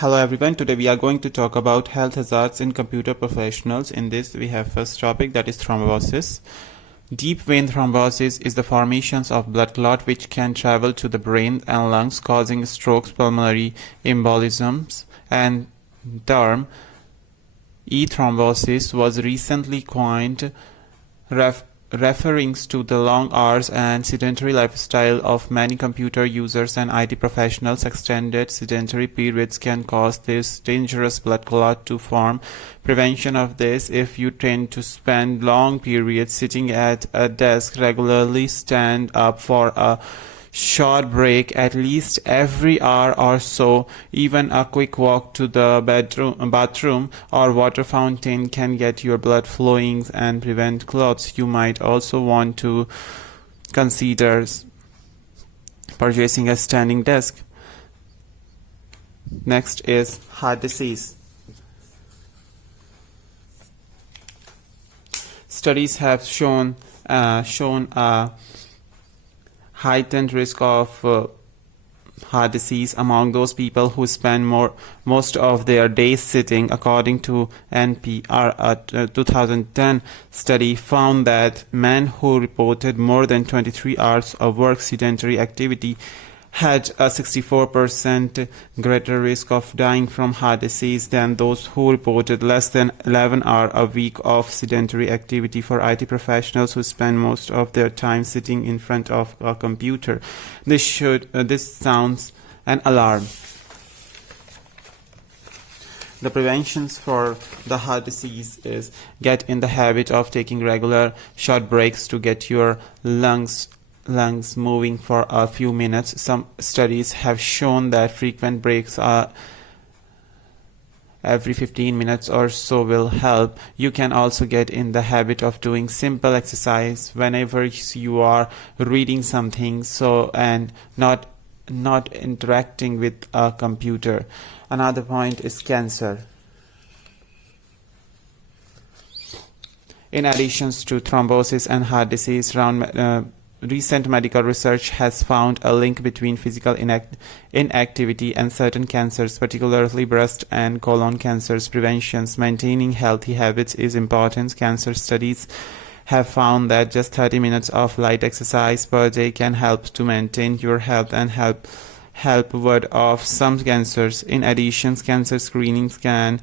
Hello everyone, today we are going to talk about health hazards in computer professionals. In this we have first topic, that is thrombosis. Deep vein thrombosis is the formations of blood clot which can travel to the brain and lungs, causing strokes, pulmonary embolisms, and term e-thrombosis was recently coined, referring to the long hours and sedentary lifestyle of many computer users and IT professionals. Extended sedentary periods can cause this dangerous blood clot to form. Prevention of this: if you tend to spend long periods sitting at a desk, regularly stand up for a short break at least every hour or so. Even a quick walk to the bathroom or water fountain can get your blood flowing and prevent clots. You might also want to consider purchasing a standing desk. Next is heart disease. Studies have shown a heightened risk of heart disease among those people who spend most of their days sitting. According to NPR, a 2010 study found that men who reported more than 23 hours of work sedentary activity had a 64% greater risk of dying from heart disease than those who reported less than 11 hours a week of sedentary activity. For IT professionals who spend most of their time sitting in front of a computer, this sounds an alarm. The preventions for the heart disease is: get in the habit of taking regular short breaks to get your lungs moving for a few minutes. Some studies have shown that frequent breaks every 15 minutes or so will help. You can also get in the habit of doing simple exercise whenever you are reading something, and not interacting with a computer. Another point is cancer. In addition to thrombosis and heart disease, recent medical research has found a link between physical inactivity and certain cancers, particularly breast and colon cancers. Maintaining healthy habits is important. Cancer studies have found that just 30 minutes of light exercise per day can help to maintain your health and help ward off some cancers. In addition, cancer screenings can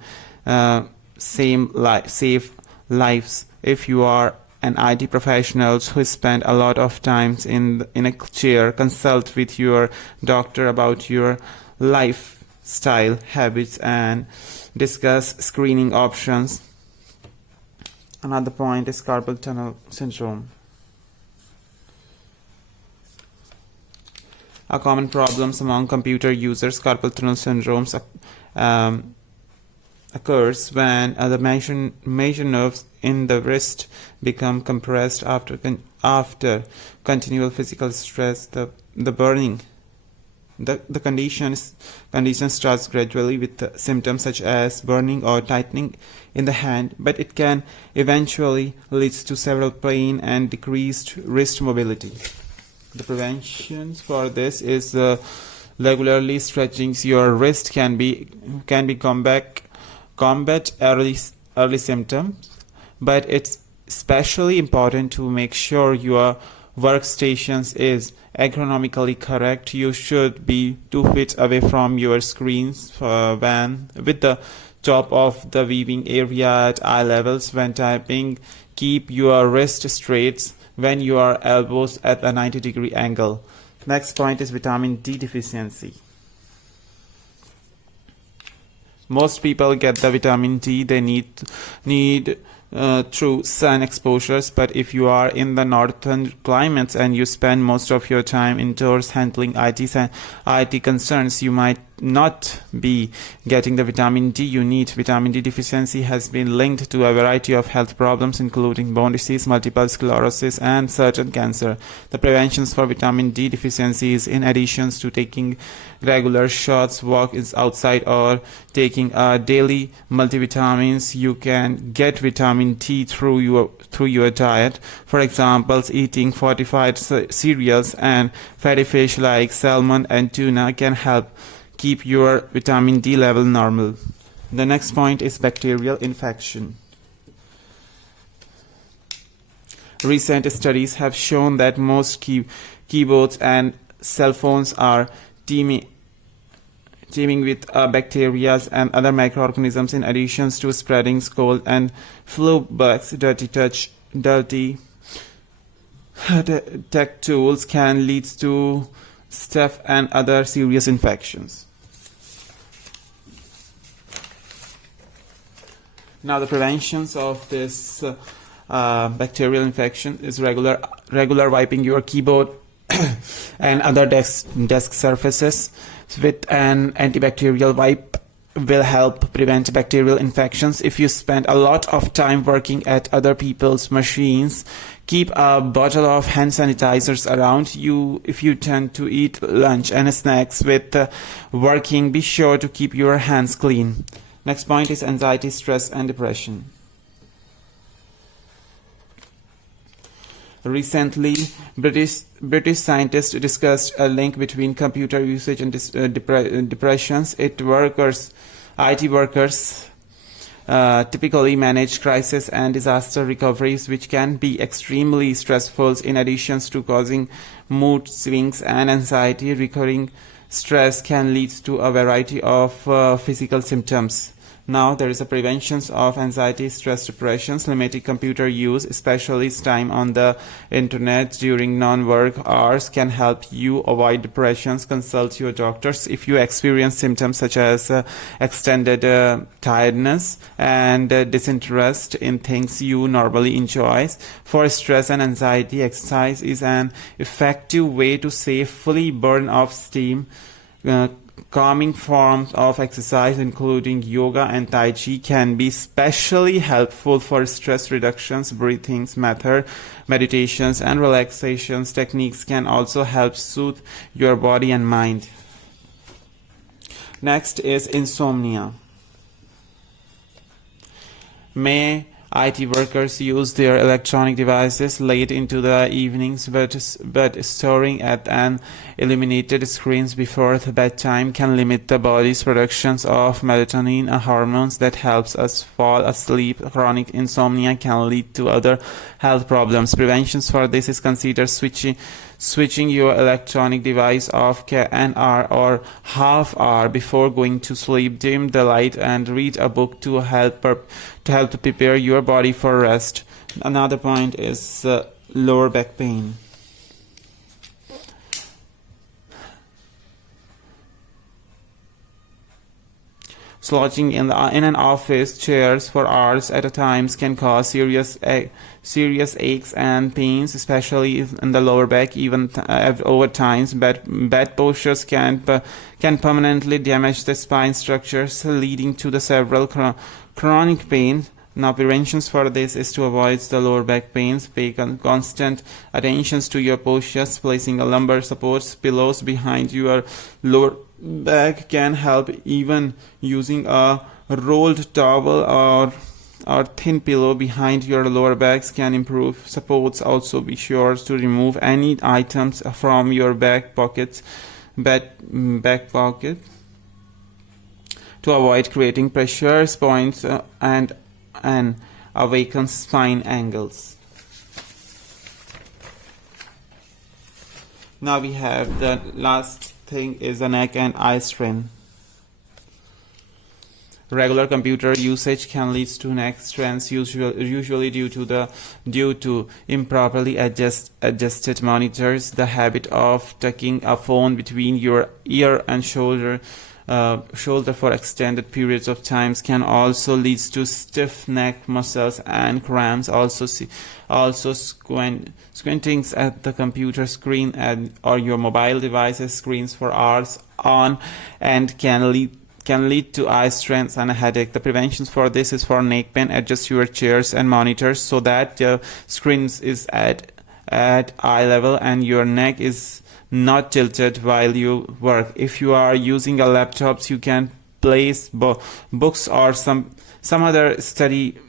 save lives. If you are an IT professionals who spend a lot of time in a chair, consult with your doctor about your lifestyle habits and discuss screening options. Another point is carpal tunnel syndrome. A common problem among computer users, carpal tunnel syndrome occurs when the major nerves in the wrist become compressed after continual physical stress. The burning. The condition starts gradually with symptoms such as burning or tightening in the hand, but it can eventually lead to several pain and decreased wrist mobility. The prevention for this is regularly stretching your wrist can be combat early symptoms, but it's especially important to make sure your workstations is ergonomically correct. You should be 2 feet away from your screens with the top of the viewing area at eye levels. When typing, keep your wrist straight when your elbows at a 90-degree angle. Next point is vitamin D deficiency. Most people get the vitamin D they need through sun exposures, but if you are in the northern climates and you spend most of your time indoors handling IT concerns, you might not be getting the vitamin D you need. Vitamin D deficiency has been linked to a variety of health problems, including bone disease, multiple sclerosis, and certain cancer. The preventions for vitamin D deficiency is, in addition to taking regular shots, walk outside, or taking daily multivitamins, you can get vitamin D through your diet. For example, eating fortified cereals and fatty fish like salmon and tuna can help keep your vitamin D level normal. The next point is bacterial infection. Recent studies have shown that most keyboards and cell phones are teeming with bacteria and other microorganisms, in addition to spreading cold and flu bugs. Dirty tech tools can lead to staph and other serious infections. Now, the preventions of this bacterial infection is regular wiping your keyboard and other desk surfaces with an antibacterial wipe will help prevent bacterial infections. If you spend a lot of time working at other people's machines, keep a bottle of hand sanitizers around you. If you tend to eat lunch and snacks with working, be sure to keep your hands clean. Next point is anxiety, stress, and depression. Recently, British scientists discussed a link between computer usage and depressions. IT workers typically manage crisis and disaster recoveries, which can be extremely stressful. In addition to causing mood swings and anxiety, recurring stress can lead to a variety of physical symptoms. Now, there is a prevention of anxiety, stress, depressions. Limiting computer use, especially time on the internet during non-work hours, can help you avoid depressions. Consult your doctors if you experience symptoms such as extended tiredness and disinterest in things you normally enjoy. For stress and anxiety, exercise is an effective way to safely burn off steam. Calming forms of exercise, including yoga and tai chi, can be especially helpful for stress reductions. Breathing method, meditations, and relaxation techniques can also help soothe your body and mind. Next is insomnia. May IT workers use their electronic devices late into the evenings, but staring at an illuminated screens before the bedtime can limit the body's productions of melatonin, a hormone that helps us fall asleep. Chronic insomnia can lead to other health problems. Preventions for this is consider switching your electronic device off an hour or half hour before going to sleep. Dim the light and read a book to help to prepare your body for rest. Another point is lower back pain. Slouching in an office chairs for hours at a time can cause serious aches and pains, especially in the lower back. Even over time, bad postures can permanently damage the spine structures, leading to the several chronic pain. Now, preventions for this is to avoid the lower back pains. Pay constant attention to your postures. Placing a lumbar support pillows behind your lower back can help. Even using a rolled towel or thin pillow behind your lower backs can improve supports. Also, be sure to remove any items from your back pocket to avoid creating pressure points and awaken spine angles. Now we have the last thing is the neck and eye strain. Regular computer usage can lead to neck strains, usually due to improperly adjusted monitors. The habit of tucking a phone between your ear and shoulder for extended periods of time can also lead to stiff neck muscles and cramps. Also squinting at the computer screen or your mobile device's screens for hours on end can lead to eye strains and a headache. The preventions for this is for neck pain. Adjust your chairs and monitors so that the screens is at eye level and your neck is not tilted while you work. If you are using a laptop, you can place books or some other study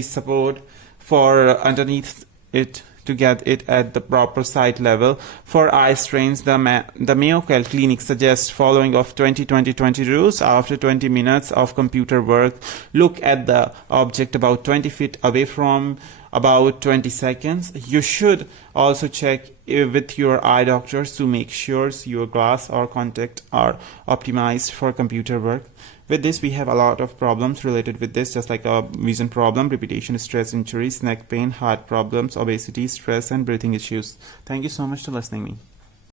support for underneath it to get it at the proper site level. For eye strains, the Mayo Clinic suggests following of 20-20-20 rules. After 20 minutes of computer work, look at the object about 20 feet away from about 20 seconds. You should also check with your eye doctors to make sure your glass or contact are optimized for computer work. With this, we have a lot of problems related with this, just like a vision problem, repetition, stress injuries, neck pain, heart problems, obesity, stress, and breathing issues. Thank you so much for listening to me.